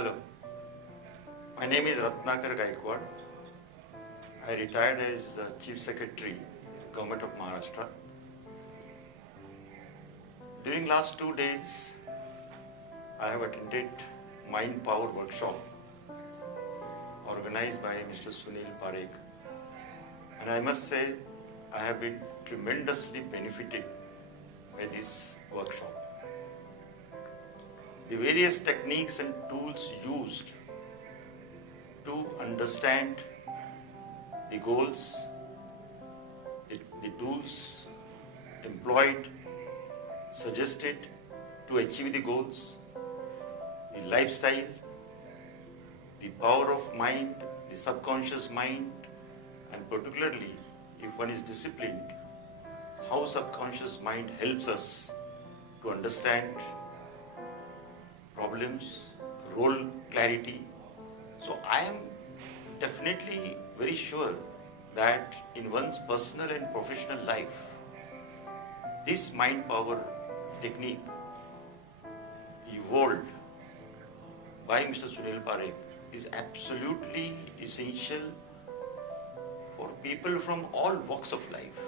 Hello, my name is Ratnakar Gaikwad. I retired as Chief Secretary, Government of Maharashtra. During last 2 days, I have attended Mind Power Workshop organized by Mr. Sunil Parekh. And I must say, I have been tremendously benefited by this workshop. The various techniques and tools used to understand the goals, the tools employed, suggested to achieve the goals, the lifestyle, the power of mind, the subconscious mind, and particularly if one is disciplined, how subconscious mind helps us to understand problems, role clarity. So I am definitely very sure that in one's personal and professional life, this mind power technique evolved by Mr. Sunil Parekh is absolutely essential for people from all walks of life.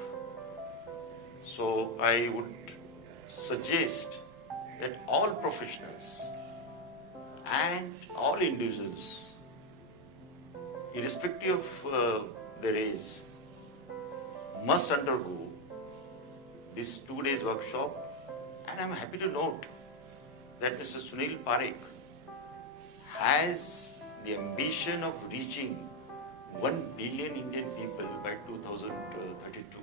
So I would suggest that all professionals and all individuals, irrespective of their age, must undergo this 2 days workshop. And I'm happy to note that Mr. Sunil Parekh has the ambition of reaching 1 billion Indian people by 2032.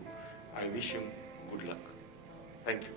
I wish him good luck. Thank you.